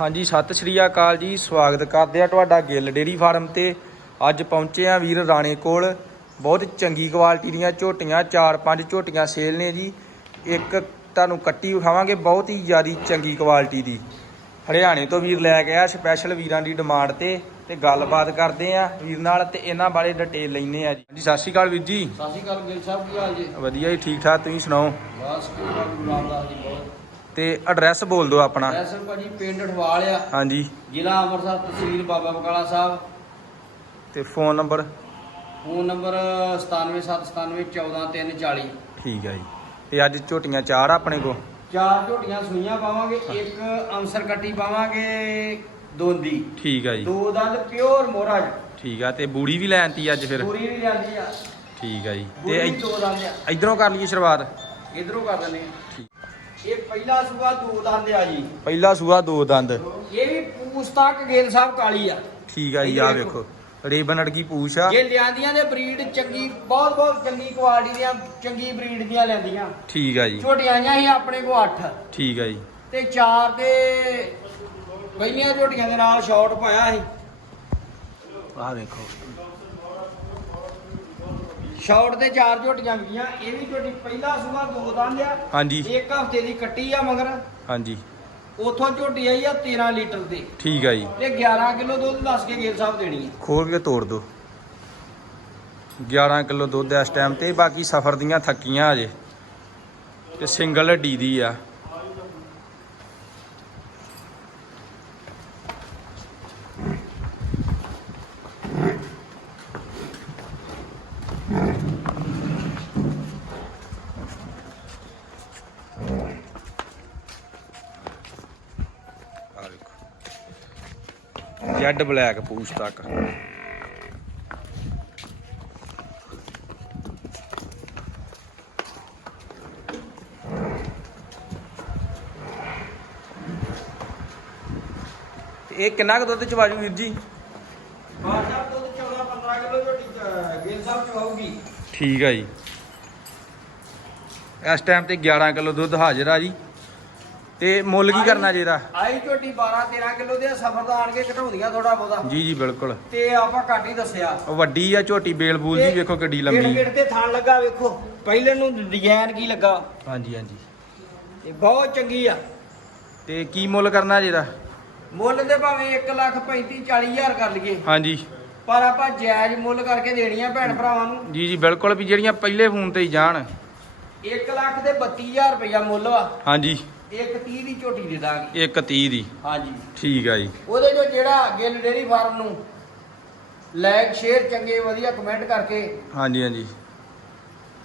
ਹਾਂਜੀ ਸਤਿ ਸ਼੍ਰੀ ਅਕਾਲ ਜੀ ਸਵਾਗਤ ਕਰਦੇ ਆ ਤੁਹਾਡਾ ਗਿੱਲ ਡੇਰੀ ਫਾਰਮ ਤੇ। ਅੱਜ ਪਹੁੰਚੇ ਆ ਵੀਰ ਰਾਣੇ ਕੋਲ। ਬਹੁਤ ਚੰਗੀ ਕੁਆਲਿਟੀ ਦੀਆਂ ਝੋਟੀਆਂ ਚਾਰ ਪੰਜ ਝੋਟੀਆਂ ਸੇਲ ਨੇ ਜੀ। ਇੱਕ ਤੁਹਾਨੂੰ ਕੱਟੀ ਵਿਖਾਵਾਂਗੇ ਬਹੁਤ ਹੀ ਜ਼ਿਆਦੀ ਚੰਗੀ ਕੁਆਲਿਟੀ ਦੀ। ਹਰਿਆਣੇ ਤੋਂ ਵੀਰ ਲੈ ਕੇ ਆ ਸਪੈਸ਼ਲ ਵੀਰਾਂ ਦੀ ਡਿਮਾਂਡ ਤੇ ਤੇ ਗੱਲਬਾਤ ਕਰਦੇ ਆ ਵੀਰ ਨਾਲ ਤੇ ਇਹਨਾਂ ਬਾਰੇ ਡਿਟੇਲ ਲੈਣੇ ਆ ਜੀ। ਹਾਂਜੀ ਸਤਿ ਸ਼੍ਰੀ ਅਕਾਲ ਵੀਰ ਜੀ। ਸਤਿ ਸ਼੍ਰੀ ਅਕਾਲ ਗਿਲ ਸਾਹਿਬ ਕੀ ਹਾਲ ਜੀ? ਵਧੀਆ ਜੀ ਠੀਕ ਠਾਕ ਤੁਸੀਂ ਸੁਣਾਓ? ਬਸ ਗੁਰੂ ਰਾਮਦਾਸ ਜੀ ਬਹੁਤ ਤੇ ਐਡਰੈਸ ਬੋਲ ਦਿਓ ਆਪਣਾ। ਐਸਰ ਭਾਜੀ ਪਿੰਡ ਠਵਾਲ ਆ। ਹਾਂਜੀ। ਜ਼ਿਲ੍ਹਾ ਅੰਮ੍ਰਿਤਸਰ ਤਹਿਸੀਲ ਬਾਬਾ ਬਕਾਲਾ ਸਾਹਿਬ। ਤੇ ਫੋਨ ਨੰਬਰ ਫੋਨ ਨੰਬਰ 9779914340 ਠੀਕ ਹੈ ਜੀ। ਤੇ ਅੱਜ ਝੋਟੀਆਂ ਚਾਰ ਆ ਆਪਣੇ ਕੋ ਚਾਰ ਝੋਟੀਆਂ ਸੂਈਆਂ ਪਾਵਾਂਗੇ ਇੱਕ ਅੰਸਰ ਕੱਟੀ ਪਾਵਾਂਗੇ ਦੋਂਦੀ। ਠੀਕ ਹੈ ਜੀ। ਦੋ ਦੰਦ ਪਿਓਰ ਮੋਹਰਾ ਠੀਕ ਆ ਤੇ ਬੂੜੀ ਵੀ ਲੈਣਤੀ ਅੱਜ ਫਿਰ? ਪੂਰੀ ਵੀ ਜਾਂਦੀ ਆ। ਠੀਕ ਆ ਜੀ। ਤੇ ਵੀ ਇ- ਦੋ ਦੰਦ ਆ। ਇਧਰੋਂ ਕਰ ਲਈਏ ਸ਼ੁਰੂਆਤ। ਇਧਰੋਂ ਕਰ ਦਿੰਦੇ ਆ। ਠੀਕ। ਇਹ ਪਹਿਲਾ ਸੂਆ ਦੋ ਦੰਦ ਆ ਜੀ। ਪਹਿਲਾ ਸੂਆ ਦੋ ਦੰਦ। ਇਹ ਵੀ ਪੂਛ ਤੱਕ ਗੇਲ ਸਾਹਿਬ ਕਾਲੀ ਆ। ਠੀਕ ਆ ਜੀ ਆ ਵੇਖੋ। ਰੇਬਨ ਅੜਕੀ ਪੂਛ ਆ। ਜੇ ਲਿਆਂਦੀਆਂ ਦੇ ਬਰੀਡ ਚੰਗੀ ਬਹੁਤ ਬਹੁਤ ਚੰਗੀ ਕੁਆਲਿਟੀ ਦੀਆਂ ਚੰਗੀ ਬਰੀਡ ਦੀਆਂ ਲੈਂਦੀਆਂ ਠੀਕ ਆ ਜੀ। ਛੋਟੀਆਂ ਆਈਆਂ ਸੀ ਆਪਣੇ ਕੋ 8 ਠੀਕ ਆ ਜੀ। ਤੇ 4 ਤੇ ਪਹਿਲੀਆਂ ਝੋਟੀਆਂ ਦੇ ਨਾਲ ਸ਼ਾਟ ਪਾਇਆ ਸੀ। ਆ ਵੇਖੋ। ਸ਼ਾਟ ਤੇ ਚਾਰ ਝੋਟੀਆਂ ਵਿਕੀਆਂ ਇਹ ਵੀ ਝੋਟੀ ਪਹਿਲਾ ਸੂਆ ਦੋ ਦੰਦ ਆ ਹਾਂਜੀ। ਇੱਕ ਹਫ਼ਤੇ ਦੀ ਕੱਟੀ ਆ ਮਗਰ। ਹਾਂਜੀ। ਉਥੋਂ ਝੋਟੀ ਆਈ ਆ 13 ਲੀਟਰ ਦੀ। ਠੀਕ ਆ ਜੀ। ਤੇ 11 ਕਿਲੋ ਦੁੱਧ ਦੱਸ ਕੇ ਗੇਲ ਸਾਹਿਬ ਦੇਣੀ ਹੈ ਖੋਲ ਕੇ ਤੋੜ ਦੋ। 11 ਕਿਲੋ ਦੁੱਧ ਇਸ ਟਾਈਮ ਤੇ ਬਾਕੀ ਸਫਰ ਦੀਆਂ ਥੱਕੀਆਂ ਅਜੇ। ਤੇ ਸਿੰਗਲ ਹੱਡੀ ਦੀ ਆ। ਜੈਡ ਬਲੈਕ ਪੂਛ ਤੱਕ। ਇਹ ਕਿੰਨਾ ਕੁ ਦੁੱਧ ਚਵਾਜੂ ਵੀਰ ਜੀ? ਬਾਹਰ ਸਾਹਿਬ ਦੁੱਧ 14 15 ਕਿਲੋ ਝੋਟੀ ਅਹ, ਗੇਲ ਸਾਹਿਬ ਚ ਆਊਗੀ ਠੀਕ ਆ ਜੀ। ਇਸ ਟਾਈਮ ਤੇ 11 ਕਿਲੋ ਦੁੱਧ ਹਾਜ਼ਰ ਆ ਜੀ। ਤੇ ਮੁੱਲ ਕੀ ਕਰਨਾ ਜੀ ਇਹਦਾ ਆਈ ਝੋਟੀ 12 13 ਕਿਲੋ ਦੇ ਸਫਰ ਦਾ ਆਣ ਕੇ ਘਟਾਉਂਦੀਆਂ ਥੋੜਾ ਬਹੁਤਾ। ਜੀ ਜੀ ਬਿਲਕੁਲ। ਤੇ ਆਪਾਂ ਘੱਟ ਹੀ ਦੱਸਿਆ। ਉਹ ਵੱਡੀ ਆ ਝੋਟੀ ਬੇਲ ਬੂਲ ਦੀ ਵੇਖੋ ਕਿੱਡੀ ਲੰਮੀ ਗੇੜ ਤੇ ਥਣ ਲੱਗਾ ਵੇਖੋ। ਪਹਿਲੇ ਨੂੰ ਡਿਜ਼ਾਈਨ ਕੀ ਲੱਗਾ? ਹਾਂਜੀ ਹਾਂਜੀ। ਇਹ ਬਹੁਤ ਚੰਗੀ ਆ। ਤੇ ਕੀ ਮੁੱਲ ਕਰਨਾ ਜੀ ਇਹਦਾ ਮੁੱਲ ਤੇ ਭਾਵੇਂ 1 ਲੱਖ 35 40 ਹਜ਼ਾਰ ਕਰ ਲਈਏ। ਹਾਂਜੀ। ਪਰ ਆਪਾਂ ਜਾਇਜ਼ ਮੁੱਲ ਕਰਕੇ ਦੇਣੀ ਆ ਭੈਣ ਭਰਾਵਾਂ ਨੂੰ। ਜੀ ਜੀ ਬਿਲਕੁਲ ਵੀ ਜਿਹੜੀਆਂ ਪਹਿਲੇ ਫੋਨ ਤੇ ਹੀ ਜਾਣ। 1 ਲੱਖ ਤੇ 32000 ਰੁਪਇਆ ਮੁੱਲ ਵਾ। ਹਾਂਜੀ। ਇੱਕ 30 ਦੀ ਝੋਟੀ ਦੇ ਦਾਂਗੇ। ਇੱਕ 30 ਦੀ। ਹਾਂਜੀ। ਠੀਕ ਆ ਜੀ। ਉਹਦੇ ਜੋ ਜਿਹੜਾ ਗਿੱਲ ਡੇਰੀ ਫਾਰਮ ਨੂੰ ਲਾਈਕ ਸ਼ੇਅਰ ਚੰਗੇ ਵਧੀਆ ਕਮੈਂਟ ਕਰਕੇ ਹਾਂਜੀ ਹਾਂਜੀ।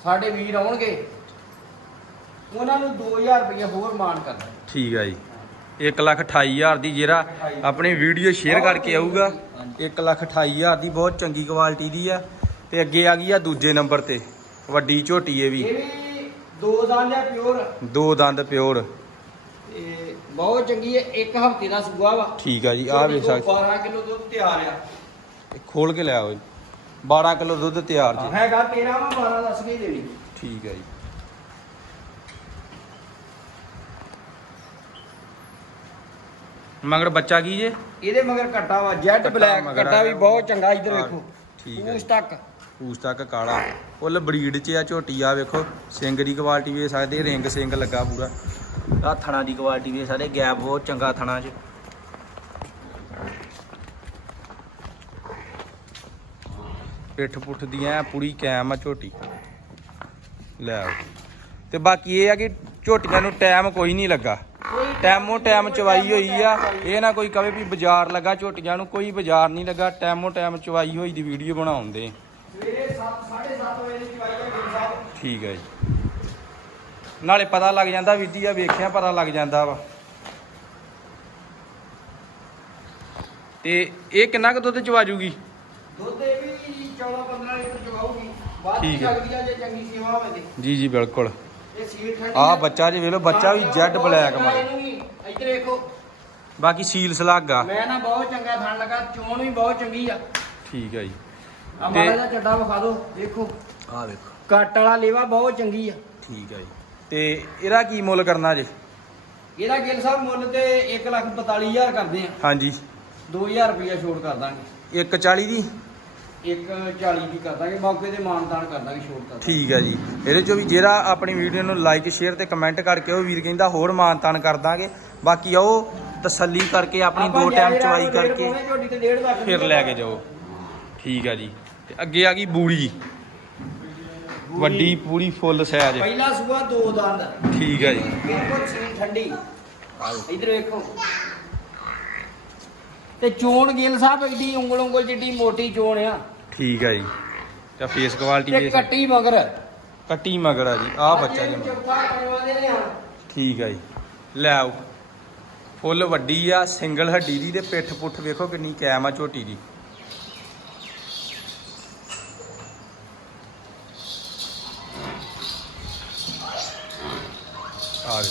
ਸਾਡੇ ਵੀਰ ਆਉਣਗੇ। ਉਹਨਾਂ ਨੂੰ 2000 ਰੁਪਏ ਹੋਰ ਮਾਣ ਕਰਨਾ। ਠੀਕ ਆ ਜੀ। 1 ਲੱਖ 28 ਹਜ਼ਾਰ ਦੀ ਜਿਹੜਾ ਆਪਣੀ ਵੀਡੀਓ ਸ਼ੇਅਰ ਕਰਕੇ ਆਊਗਾ। 1 ਲੱਖ 28 ਹਜ਼ਾਰ ਦੀ ਬਹੁਤ ਚੰਗੀ ਕੁਆਲਿਟੀ ਦੀ ਆ। ਤੇ ਅੱਗੇ ਆ ਗਈ ਆ ਦੂਜੇ ਨੰਬਰ ਤੇ। ਵੱਡੀ ਝੋਟੀ ਇਹ ਵੀ। ਇਹ ਵੀ ਦੋ ਦੰਦ ਆ ਪਿਓਰ ਦੋ ਦੰਦ ਪਿਓਰ ਬਹੁਤ ਚੰਗੀ ਹੈ ਇੱਕ ਹਫ਼ਤੇ ਦਾ ਸੂਆ ਵਾ। ਠੀਕ ਆ ਜੀ ਆ ਵੇਖ ਸਕਦੇ 12 ਕਿਲੋ ਦੁੱਧ ਤਿਆਰ ਆ। ਖੋਲ ਕੇ ਲਿਆਓ 12 ਕਿਲੋ ਦੁੱਧ ਤਿਆਰ ਜੀ। ਹੈਗਾ 13 ਵਾ 12 ਦੱਸ ਕੇ ਦੇਣੀ। ਠੀਕ ਹੈ ਜੀ। ਮਗਰ ਬੱਚਾ ਕੀ ਜੇ? ਇਹਦੇ ਮਗਰ ਕੱਟਾ ਵਾ ਜੈਡ ਕੱਟਾ ਬਲੈਕ ਕੱਟਾ ਵੀ ਆ। ਬਹੁਤ ਚੰਗਾ ਇੱਧਰ ਵੇਖੋ। ਠੀਕ ਹੈ ਉਸ ਜੀ। ਤੱਕ। ਪੂਛ ਤੱਕ ਕਾਲਾ। ਫੁੱਲ ਬਰੀਡ 'ਚ ਆ ਝੋਟੀ ਆ ਵੇਖੋ। ਸਿੰਗ ਦੀ ਕੁਆਲਿਟੀ ਵੇਖ ਸਕਦੇ ਰਿੰਗ ਸਿੰਗ ਲੱਗਾ ਪੂਰਾ। ਆ ਥਣਾ ਦੀ ਕੁਆਲਿਟੀ ਵੇਖ ਸਕਦੇ ਗੈਪ ਬਹੁਤ ਚੰਗਾ ਥਣਾ 'ਚ। ਪਿੱਠ ਪੁੱਠ ਦੀਆਂ ਪੂਰੀ ਕੈਮ ਆ ਝੋਟੀ। ਲੈ ਤੇ ਬਾਕੀ ਇਹ ਆ ਕਿ ਝੋਟੀਆਂ ਨੂੰ ਟਾਈਮ ਕੋਈ ਨਹੀਂ ਲੱਗਾ। ਟੈਮੋ ਟਾਈਮ ਚਵਾਈ ਹੋਈ ਆ। ਇਹ ਨਾ ਕੋਈ ਕਵੇ ਵੀ ਬਾਜ਼ਾਰ ਲੱਗਾ ਝੋਟੀਆਂ ਨੂੰ ਕੋਈ ਬਾਜ਼ਾਰ ਨਹੀਂ ਲੱਗਾ। ਟੈਮੋ ਟਾਈਮ ਚਵਾਈ ਹੋਈ ਦੀ ਵੀਡੀਓ ਬਣਾਉਂਦੇ ਸਵੇਰੇ 7 7:30 ਵਜੇ ਦੀ ਚਵਾਈ ਸਾਹਿਬ। ਠੀਕ ਹੈ ਜੀ। ਨਾਲੇ ਪਤਾ ਲੱਗ ਜਾਂਦਾ ਵੀਰ ਜੀ ਆ ਵੇਖਿਆ ਪਤਾ ਲੱਗ ਜਾਂਦਾ ਵਾ। ਤੇ ਇਹ ਕਿੰਨਾ ਕੁ ਦੁੱਧ ਚਵਾ ਜੂਗੀ? ਦੁੱਧ ਇਹ ਵੀ 14 15 ਲੀਟਰ ਚਵਾਉਗੀ ਬਾਅਦ ਠੀਕ ਹੈ। ਲੱਗਦੀ ਆ ਜੇ ਚੰਗੀ ਸੇਵਾ ਹੋਵੇ ਤੇ। ਜੀ ਜੀ ਬਿਲਕੁਲ। ਇਹ ਸੀਲ ਠੰਡੀ ਆ ਆ। ਬੱਚਾ ਜੀ ਵੇਖ ਲਓ ਬੱਚਾ ਵੀ ਜੈਡ ਬਲੈਕ ਮਾ ਇੱਧਰ ਵੇਖੋ। ਬਾਕੀ ਸੀਲ ਸਲਾਗ ਆ। ਮੈਂ ਨਾ ਬਹੁਤ ਚੰਗਾ ਥਣ ਲੱਗਾ ਚੋਣ ਵੀ ਬਹੁਤ ਚੰਗੀ ਆ। ਠੀਕ ਹੈ ਜੀ। ਆ ਤੇ- ਮਾੜਾ ਚੱਡਾ ਵਿਖਾ ਦਿਓ ਦੇਖੋ ਆ ਵੇਖੋ। ਕੱਟ ਵਾਲਾ ਲੇਵਾ ਬਹੁਤ ਚੰਗੀ ਆ। ਠੀਕ ਹੈ ਜੀ। ਤੇ ਇਹਦਾ ਕੀ ਮੁੱਲ ਕਰਨਾ ਜੇ? ਇਹਦਾ ਗਿੱਲ ਸਾਹਿਬ ਮੁੱਲ ਤੇ 142000 ਕਰਦੇ ਆ। ਹਾਂਜੀ। 2000 ਰੁਪਇਆ ਛੋੜ ਕਰ ਦਾਂਗੇ। 140 ਦੀ? 140 ਦੀ ਕਰ ਦਾਂਗੇ ਮੌਕੇ ਤੇ ਮਾਨਦਾਨ ਕਰ ਦਾਂਗੇ ਛੋੜ ਕਰ ਦਾਂਗੇ। ਠੀਕ ਹੈ ਜੀ। ਇਹਦੇ ਚੋਂ ਵੀ ਜਿਹੜਾ ਆਪਣੀ ਵੀਡੀਓ ਨੂੰ ਲਾਈਕ ਸ਼ੇਅਰ ਤੇ ਕਮੈਂਟ ਕਰਕੇ ਉਹ ਵੀਰ ਕਹਿੰਦਾ ਹੋਰ ਮਾਨਤਾਨ ਕਰ ਦਾਂਗੇ। ਬਾਕੀ ਆਓ ਤਸੱਲੀ ਕਰਕੇ ਆਪਣੀ ਆਪਾਂ ਦੋ ਟਾਈਮ ਚਵਾਈ ਕਰਕੇ ਝੋਟੀ ਤੇ 1.5 ਲੱਖ ਫਿਰ ਲੈ ਕੇ ਜਾਓ। ਠੀਕ ਹੈ ਜੀ। ਤੇ ਅੱਗੇ ਆ ਗਈ ਬੂੜੀ। ਵੱਡੀ ਪੂਰੀ ਫੁੱਲ ਸਾਈਜ਼ ਪਹਿਲਾ ਸੂਆ ਦੋ ਦੰਦ ਠੀਕ ਹੈ ਜੀ। ਬਿਲਕੁਲ ਸੀਲ ਠੰਡੀ। ਇਧਰ ਵੇਖੋ। ਤੇ ਚੋਣ ਗਿੱਲ ਸਾਹਿਬ ਐਡੀ ਉਂਗਲ ਉਂਗਲ ਜਿੱਡੀ ਮੋਟੀ ਚੋਣ ਆ। ਠੀਕ ਹੈ ਜੀ। ਤੇ ਫੇਸ ਕੁਆਲਿਟੀ ਤੇ ਕੱਟੀ ਮਗਰ। ਕੱਟੀ ਮਗਰ ਆ ਜੀ। ਆ ਬੱਚਾ ਜੀ। ਠੀਕ ਹੈ ਜੀ। ਲੈ ਆਓ। ਫੁੱਲ ਵੱਡੀ ਆ ਸਿੰਗਲ ਹੱਡੀ ਦੀ ਤੇ ਪਿੱਠ ਪੁੱਠ ਵੇਖੋ ਕਿੰਨੀ ਕੈਮ ਆ ਝੋਟੀ ਦੀ। ਆ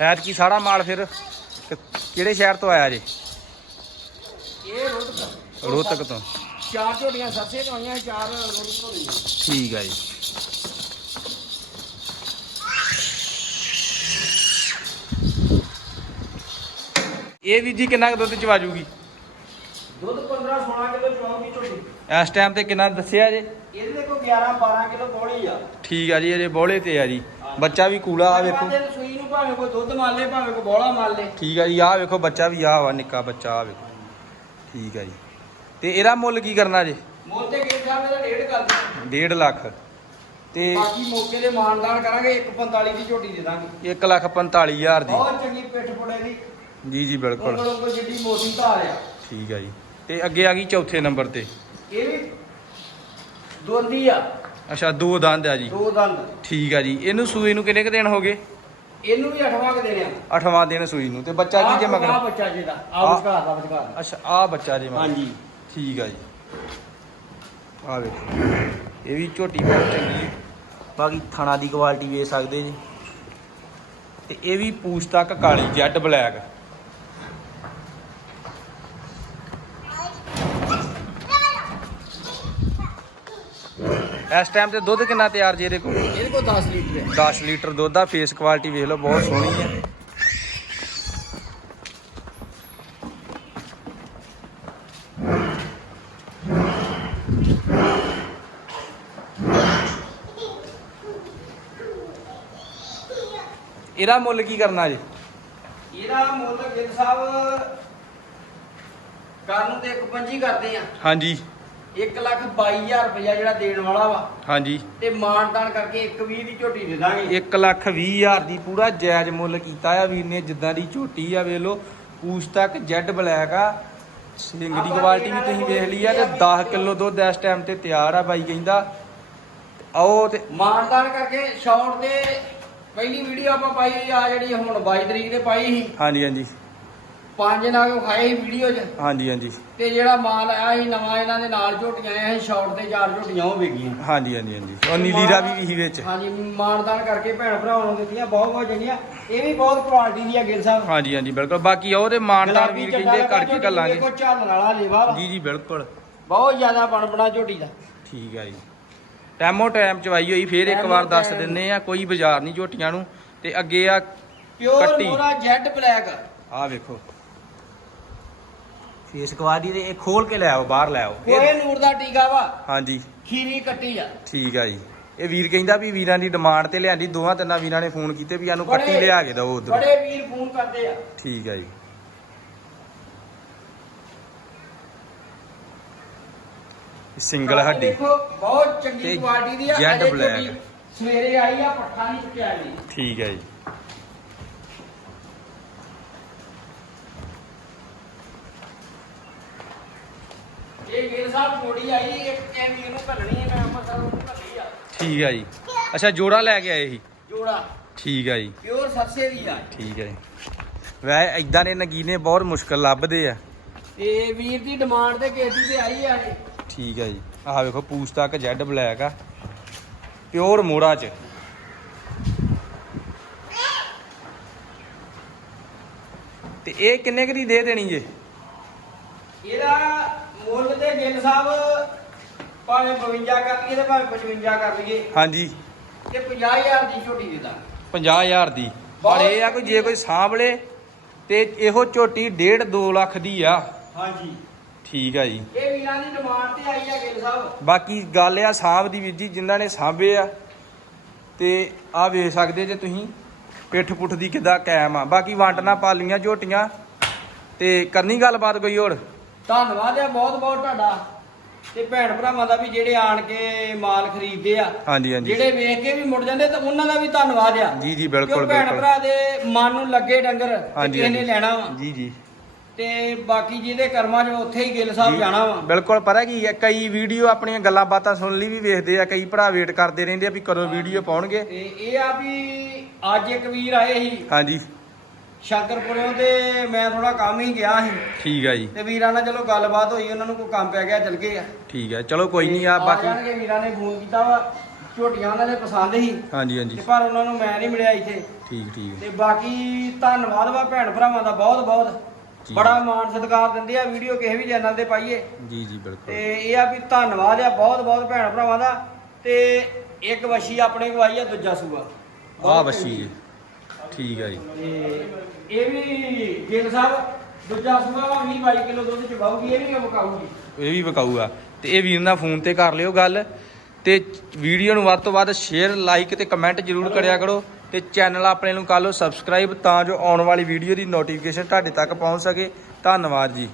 ਐਤ ਕੀ ਸਾਰਾ ਮਾਲ ਫਿਰ ਕਿ- ਕਿਹੜੇ ਸ਼ਹਿਰ ਤੋਂ ਆਇਆ ਜੇ? ਇਹ ਰੋਡ ਰੋਹਤਕ ਤੋਂ। ਚਾਰ ਝੋਟੀਆਂ ਸੱਸੇ ਤੋਂ ਆਈਆਂ ਚਾਰ ਰੋਡ ਤੋਂ ਲਈਆਂ ਠੀਕ ਹੈ ਜੀ। ਇਹ ਵੀ ਜੀ ਕਿੰਨਾ ਕੁ ਦੁੱਧ ਚਵਾ ਜੂਗੀ ਦੁੱਧ 15 16 ਕਿਲੋ ਚੌਂਕੀ ਝੋਟੀ। ਇਸ ਟਾਈਮ ਤੇ ਕਿੰਨਾ ਦੱਸਿਆ ਜੇ? ਇਹਦੇ ਦੇਖੋ 11 12 ਕਿਲੋ ਬੋਲੀ ਆ। ਠੀਕ ਆ ਜੀ ਇਹਦੇ ਬੋਲੇ ਤੇ ਆ ਜੀ। ਬੱਚਾ ਵੀ ਕੂਲਾ ਆ ਵੇਖੋ। ਸੂਈ ਨੂੰ ਭਾਵੇਂ ਕੋਈ ਦੁੱਧ ਮਾਰ ਲੇ ਭਾਵੇਂ ਕੋਈ ਬੋਲਾ ਮਾਰ ਲੇ। ਠੀਕ ਆ ਜੀ ਆ ਵੇਖੋ ਬੱਚਾ ਵੀ ਆ ਵਾ ਨਿੱਕਾ ਬੱਚਾ ਆ ਵੇਖੋ। ਠੀਕ ਆ ਜੀ। ਤੇ ਇਹਦਾ ਮੁੱਲ ਕੀ ਕਰਨਾ ਜੇ? ਮੁੱਲ ਤੇ ਗੇਟ ਸਾਹਿਬ ਇਹਦਾ ਡੇਢ ਕਰਦੇ 1.5 ਲੱਖ। ਤੇ ਬਾਕੀ ਮੌਕੇ ਦੇ ਮਾਨਦਾਨ ਕਰਾਂਗੇ 145 ਦੀ ਝੋਟੀ ਦੇ ਦਾਂਗੇ। 1 ਲੱਖ 45000 ਦੀ। ਬਹੁਤ ਚੰਗੀ ਪਿੱਠ ਪੁੜੇ ਦੀ। ਜੀ ਜੀ ਬਿਲਕੁਲ। ਉਂਗਲ ਉਂਗਲ ਜਿੱਡੀ ਮੋਟੀ ਧਾਰ ਆ। ਠੀਕ ਆ ਜੀ। ਤੇ ਅੱਗੇ ਆ ਗਈ ਚੌਥੇ ਨੰਬਰ ਤੇ। ਇਹ ਵੀ ਦੋਂਦੀ ਆ। ਅੱਛਾ ਦੋ ਦੰਦ ਆ ਜੀ। ਦੋ ਦੰਦ। ਠੀਕ ਆ ਜੀ। ਇਹਨੂੰ ਸੂਈ ਨੂੰ ਕਿੰਨੇ ਕੁ ਦਿਨ ਹੋ ਗਏ? ਇਹਨੂੰ ਵੀ ਅਠਵਾਂ ਕ ਦੇਣੇ ਆ। ਅੱਠਵਾਂ ਦਿਨ ਸੂਈ ਨੂੰ। ਤੇ ਬੱਚਾ ਕੀ ਜੇ ਮਗਰ? ਬੱਚਾ ਜਿਹਦਾ ਆ ਆਹ। ਵਿਚਕਾਰ ਦਾ ਵਿਚਕਾਰ ਅੱਛਾ ਆ ਬੱਚਾ ਜੇ ਮਗਰ। ਹਾਂਜੀ। ਠੀਕ ਆ ਜੀ। ਆ ਵੇਖੋ। ਇਹ ਵੀ ਝੋਟੀ ਬਹੁਤ ਚੰਗੀ ਹੈ। ਬਾਕੀ ਥਣਾ ਦੀ ਕੁਆਲਿਟੀ ਵੇਖ ਸਕਦੇ ਜੀ। ਤੇ ਇਹ ਵੀ ਪੂਛ ਤੱਕ ਕਾਲੀ ਜੈਡ ਬਲੈਕ। ਇਸ ਟਾਈਮ ਤੇ ਦੁੱਧ ਕਿੰਨਾ ਤਿਆਰ ਜੀ ਇਹਦੇ ਕੋਲ? ਇਹਦੇ ਕੋਲ 10 ਲੀਟਰ ਹੈ। 10 ਲੀਟਰ ਦੁੱਧ ਦਾ ਫੇਸ ਕੁਆਲਿਟੀ ਵੇਖ ਲਓ ਬਹੁਤ ਸੋਹਣੀ ਹੈ ਇਹਦਾ ਮੁੱਲ ਕੀ ਕਰਨਾ ਜੀ? ਇਹਦਾ ਮੁੱਲ ਗਿੱਲ ਸਾਹਿਬ ਕਰਨ ਤੇ ਇੱਕ ਪੰਜੀ ਕਰਦੇ ਆ। ਹਾਂਜੀ। 1 ਲੱਖ 22000 ਰੁਪਇਆ ਜਿਹੜਾ ਦੇਣ ਵਾਲਾ ਵਾ। ਹਾਂਜੀ। ਤੇ ਮਾਨਦਾਨ ਕਰਕੇ 120 ਦੀ ਝੋਟੀ ਦੇ ਦਾਂਗੇ। 1 ਲੱਖ 20 ਹਜ਼ਾਰ ਦੀ ਪੂਰਾ ਜਾਇਜ਼ ਮੁੱਲ ਕੀਤਾ ਆ ਵੀਰ ਨੇ ਜਿੱਦਾਂ ਦੀ ਝੋਟੀ ਆ ਵੇਖ ਲਓ ਪੂਛ ਤੱਕ ਜੈਡ ਬਲੈਕ ਆ। ਸਿੰਗ ਦੀ ਕੁਆਲਿਟੀ ਵੀ ਤੁਸੀਂ ਵੇਖ ਲਈ ਆ ਤੇ 10 ਕਿਲੋ ਦੁੱਧ ਇਸ ਟਾਈਮ ਤੇ ਤਿਆਰ ਆ ਬਾਈ ਕਹਿੰਦਾ। ਆਓ ਤੇ ਮਾਨਦਾਨ ਕਰਕੇ ਸ਼ਾਰਟ ਦੇ ਪਹਿਲੀ ਵੀਡੀਓ ਆਪਾਂ ਪਾਈ ਆ ਜਿਹੜੀ ਹੁਣ 22 ਤਰੀਕ ਤੇ ਪਾਈ ਸੀ। ਹਾਂਜੀ ਹਾਂਜੀ। ਪੰਜ ਨਾਗ ਖਾਏ ਸੀ ਵੀਡੀਓ 'ਚ। ਹਾਂਜੀ ਹਾਂਜੀ। ਤੇ ਜਿਹੜਾ ਮਾਲ ਆਇਆ ਸੀ ਨਵਾਂ ਇਹਨਾਂ ਦੇ ਨਾਲ ਝੋਟੀਆਂ ਆਇਆ ਸੀ ਸ਼ਾਰਟ ਤੇ ਚਾਰ ਝੋਟੀਆਂ ਉਹ ਵਿਕੀਆਂ। ਹਾਂਜੀ ਹਾਂਜੀ ਹਾਂਜੀ। ਉਹ ਨੀਲੀ ਦਾ ਵੀ ਸੀ ਵਿੱਚ। ਹਾਂਜੀ ਮਾਨਦਾਨ ਕਰਕੇ ਭੈਣ ਭਰਾਵਾਂ ਨੂੰ ਦਿੱਤੀਆਂ ਬਹੁਤ ਬਹੁਤ ਚੰਗੀਆਂ। ਇਹ ਵੀ ਬਹੁਤ ਕੁਆਲਿਟੀ ਦੀ ਆ ਗਿਲ ਸਾਹਿਬ। ਹਾਂਜੀ ਹਾਂਜੀ ਬਿਲਕੁਲ। ਬਾਕੀ ਤੇ ਮਾਨਦਾਰ ਗੁਲਾਬੀ ਵੀਰ ਕਹਿੰਦੇ ਕਰਕੇ ਗੱਲਾਂਗੇ ਦੇਖੋ ਝਾਲਣ ਵਾਲਾ ਲੇਵਾ ਵਾ ਜੀ ਜੀ ਬਿਲਕੁਲ। ਬਹੁਤ ਜ਼ਿਆਦਾ ਬਣ ਬਣਾ ਝੋਟੀ ਦਾ। ਠੀਕ ਆ ਜੀ। ਟਾਈਮੋ ਟਾਈਮ ਚਵਾਈ ਹੋਈ ਫੇਰ ਇੱਕ ਵਾਰ ਦੱਸ। ਦਿੰਨੇ ਆ ਕੋਈ ਬਾਜ਼ਾਰ ਨਹੀਂ ਝੋਟੀਆਂ ਨੂੰ। ਤੇ ਅੱਗੇ ਆ ਪਿਓਰ ਕੱਟੀ। ਮੋਰਾ ਜੈਡ ਬਲੈਕ ਆ ਵੇਖੋ। ਫੇਸ ਕੁਆਲਿਟੀ ਤੇ ਇਹ ਖੋਲ ਕੇ ਲੈ ਆਓ ਬਾਹਰ ਲੈ ਆਓ। ਇਹ- ਕੋਏ ਨੂਰ ਦਾ ਟੀਕਾ ਵਾ। ਹਾਂਜੀ। ਖੀਰੀ ਕੱਟੀ ਆ। ਠੀਕ ਆ ਜੀ। ਇਹ ਵੀਰ ਕਹਿੰਦਾ ਵੀ ਵੀਰਾਂ ਦੀ ਡਿਮਾਂਡ ਤੇ ਲਿਆਂਦੀ ਦੋਵਾਂ ਤਿੰਨਾਂ ਵੀਰਾਂ ਨੇ ਫੋਨ ਕੀਤੇ ਵੀ ਸਾਨੂੰ ਕੱਟੀ ਲਿਆ ਕੇ ਦਿਓ ਉਧਰ। ਬੜੇ ਵੀਰ ਫੋਨ ਕਰਦੇ ਆ। ਠੀਕ ਆ ਜੀ। ਸਿੰਗਲ ਬਾਕੀ ਹੱਡੀ। ਦੇਖੋ ਬਹੁਤ ਚੰਗੀ ਕੁਆਲਿਟੀ ਦੀ ਆ। ਅਜੇ ਬਲੈਕ। ਸਵੇਰੇ ਆਈ ਆ ਪੱਠਾ ਨਹੀਂ ਚੁੱਕਿਆ ਜੀ। ਠੀਕ ਆ ਜੀ। ਇਹ ਵੀਰ ਸਾਹਿਬ ਜੋੜੀ ਆਈ ਇੱਕ ਇਹ ਵੀਰ ਨੂੰ ਭੱਲਣੀ ਹੈ ਮੈਂ ਅੰਮ੍ਰਿਤਸਰ ਨੂੰ ਭੱਲੀ ਆ। ਠੀਕ ਆ ਜੀ। ਅੱਛਾ ਜੋੜਾ ਲੈ ਕੇ ਆਏ ਸੀ? ਜੋੜਾ। ਠੀਕ ਆ ਜੀ। ਪਿਓਰ ਸਰਸੇ ਦੀ ਆ। ਠੀਕ ਹੈ ਜੀ। ਵੈ ਇਦਾਂ ਦੇ ਨਗੀਨੇ ਬਹੁਤ ਮੁਸ਼ਕਲ ਲੱਭਦੇ ਆ। ਤੇ ਵੀਰ ਦੀ ਡਿਮਾਂਡ ਤੇ ਕੇਜੀ ਤੇ ਆਈ ਆ ਇਹ। ਠੀਕ ਹੈ ਜੀ। ਆਹ ਵੇਖੋ ਪੂਛ ਤੱਕ ਜੈਡ ਬਲੈਕ ਆ। ਪਿਓਰ ਮੋੜਾ ਚ। ਤੇ ਇਹ ਕਿੰਨੇ ਕੁ ਦੀ ਦੇ ਦੇਣੀ ਜੇ ਇਹਦਾ ਮੁੱਲ ਤੇ ਗਿੱਲ ਸਾਹਿਬ ਭਾਵੇਂ 52 ਕਰ ਲਈਏ ਤੇ ਭਾਵੇਂ 55 ਕਰ ਲਈਏ। ਹਾਂਜੀ। ਤੇ 50000 ਦੀ ਝੋਟੀ ਦੇ ਦਾਂ 50000 ਦੀ। ਪਰ ਇਹ ਆ ਕੋਈ ਜੇ ਕੋਈ ਸਾਂਭਲੇ ਤੇ ਇਹੋ ਝੋਟੀ 1.5 2 ਲੱਖ ਦੀ ਆ। ਹਾਂਜੀ। ਠੀਕ ਆ ਜੀ। ਇਹ ਵੀਰਾਂ ਦੀ ਡਿਮਾਂਡ ਤੇ ਆਈ ਆ ਗਿੱਲ ਸਾਹਿਬ। ਬਾਕੀ ਗੱਲ ਆ ਸਾਂਭ ਦੀ ਵੀਰ ਜੀ ਜਿਨ੍ਹਾਂ ਨੇ ਸਾਂਭੇ ਆ। ਤੇ ਆ ਵੇਖ ਸਕਦੇ ਜੇ ਤੁਸੀਂ ਪਿੱਠ ਪੁੱਠ ਦੀ ਕਿੱਦਾਂ ਕਾਇਮ ਆ। ਬਾਕੀ ਵੰਡਣਾ ਪਾਲੀਆਂ ਝੋਟੀਆਂ। ਤੇ ਕਰਨੀ ਗੱਲਬਾਤ ਕੋਈ ਹੋਰ? ਧੰਨਵਾਦ ਆ ਬਹੁਤ ਬਹੁਤ ਤੁਹਾਡਾ। ਤੇ ਭੈਣ ਭਰਾਵਾਂ ਦਾ ਵੀ ਜਿਹੜੇ ਆਣ ਕੇ ਮਾਲ ਖਰੀਦਦੇ ਆ ਹਾਂਜੀ ਹਾਂਜੀ। ਜਿਹੜੇ ਵੇਖ ਕੇ ਵੀ ਮੁੜ ਜਾਂਦੇ ਤਾਂ ਉਹਨਾਂ ਦਾ ਵੀ ਧੰਨਵਾਦ ਆ। ਜੀ ਜੀ ਬਿਲਕੁਲ ਭੈਣ ਬਿਲਕੁਲ। ਭਰਾ ਦੇ ਮਨ ਨੂੰ ਲੱਗੇ ਡੰਗਰ ਹਾਂਜੀ ਲੈਣਾ ਵਾ। ਜੀ ਜੀ। ਤੇ ਬਾਕੀ ਜਿਹਦੇ ਕਰਮਾਂ 'ਚ ਉੱਥੇ ਹੀ ਗਿੱਲ ਸਾਹਿਬ ਜਾਣਾ ਵਾ। ਬਿਲਕੁਲ ਪਤਾ ਕੀ ਹੈ ਕਈ ਵੀਡੀਓ ਆਪਣੀਆਂ ਗੱਲਾਂ ਬਾਤਾਂ ਸੁਣਨ ਲਈ ਵੀ ਵੇਖਦੇ ਆ ਕਈ ਭਰਾ ਵੇਟ ਕਰਦੇ ਰਹਿੰਦੇ ਆ ਵੀ ਕਦੋਂ ਵੀਡੀਓ ਪਾਉਣਗੇ। ਤੇ ਇਹ ਆ ਵੀ ਅੱਜ ਇੱਕ ਵੀਰ ਆਏ ਸੀ। ਹਾਂਜੀ। ਸ਼ੰਕਰਪੁਰੋਂ ਤੇ ਮੈਂ ਥੋੜਾ ਕੰਮ ਹੀ ਗਿਆ ਸੀ। ਠੀਕ ਆ ਜੀ। ਤੇ ਵੀਰਾਂ ਨਾਲ ਚਲੋ ਗੱਲਬਾਤ ਹੋਈ ਉਹਨਾਂ ਨੂੰ ਕੋਈ ਕੰਮ ਪੈ ਗਿਆ ਚਲ ਗਏ ਆ। ਠੀਕ ਹੈ ਚਲੋ ਕੋਈ ਨਹੀਂ ਆ ਤੇ ਬਾਕੀ ਜਾਣਗੇ ਵੀਰਾਂ ਨੇ ਫੋਨ ਕੀਤਾ ਵਾ ਝੋਟੀਆਂ ਉਹਨਾਂ ਦੇ ਪਸੰਦ ਸੀ। ਹਾਂਜੀ ਤੇ ਹਾਂਜੀ ਪਰ ਉਹਨਾਂ ਨੂੰ ਮੈਂ ਨਹੀਂ ਮਿਲਿਆ ਇੱਥੇ। ਠੀਕ ਠੀਕ। ਤੇ ਬਾਕੀ ਧੰਨਵਾਦ ਵਾ ਭੈਣ ਭਰਾਵਾਂ ਦਾ ਬਹੁਤ ਬਹੁਤ। ਜੀ। ਬੜਾ ਮਾਣ ਸਤਿਕਾਰ ਦਿੰਦੇ ਆ ਵੀਡੀਓ ਕਿਸੇ ਵੀ ਚੈਨਲ ਤੇ ਪਾਈਏ। ਜੀ ਜੀ ਬਿਲਕੁਲ। ਤੇ ਇਹ ਆ ਵੀ ਧੰਨਵਾਦ ਆ ਬਹੁਤ ਬਹੁਤ ਭੈਣ ਭਰਾਵਾਂ ਦਾ। ਤੇ ਇੱਕ ਵਸ਼ੀ ਆਪਣੇ ਆਈ ਆ ਦੂਜਾ ਸੂਆ। ਆ ਜੀ। ਠੀਕ ਆ ਜੀ। ਤੇ ਇਹ ਵੀ ਗਿੱਲ ਸਾਹਿਬ ਦੂਜਾ ਸੂਆ 20 22 ਕਿਲੋ ਦੁੱਧ ਚ ਬਾਊਗੀ ਇਹ ਵੀ ਮੁਕਾਊਗੀ ਇਹ ਵੀ ਵਿਕਾਊ ਆ ਤੇ ਇਹ ਵੀਰ ਨਾਲ ਫੋਨ ਤੇ ਕਰ ਲਿਓ ਗੱਲ। ਤੇ ਵੀਡੀਓ ਨੂੰ ਵੱਧ ਤੋਂ ਵੱਧ ਸ਼ੇਅਰ ਲਾਈਕ ਤੇ ਕਮੈਂਟ ਜ਼ਰੂਰ ਕਰਿਆ ਕਰੋ। ਤੇ ਚੈਨਲ ਆਪਣੇ ਨੂੰ ਕਰ ਲਓ ਸਬਸਕ੍ਰਾਈਬ ਤਾਂ ਜੋ ਆਉਣ ਵਾਲੀ ਵੀਡੀਓ ਦੀ ਨੋਟੀਫਿਕੇਸ਼ਨ ਤੁਹਾਡੇ ਤੱਕ ਪਹੁੰਚ ਸਕੇ। ਧੰਨਵਾਦ ਜੀ।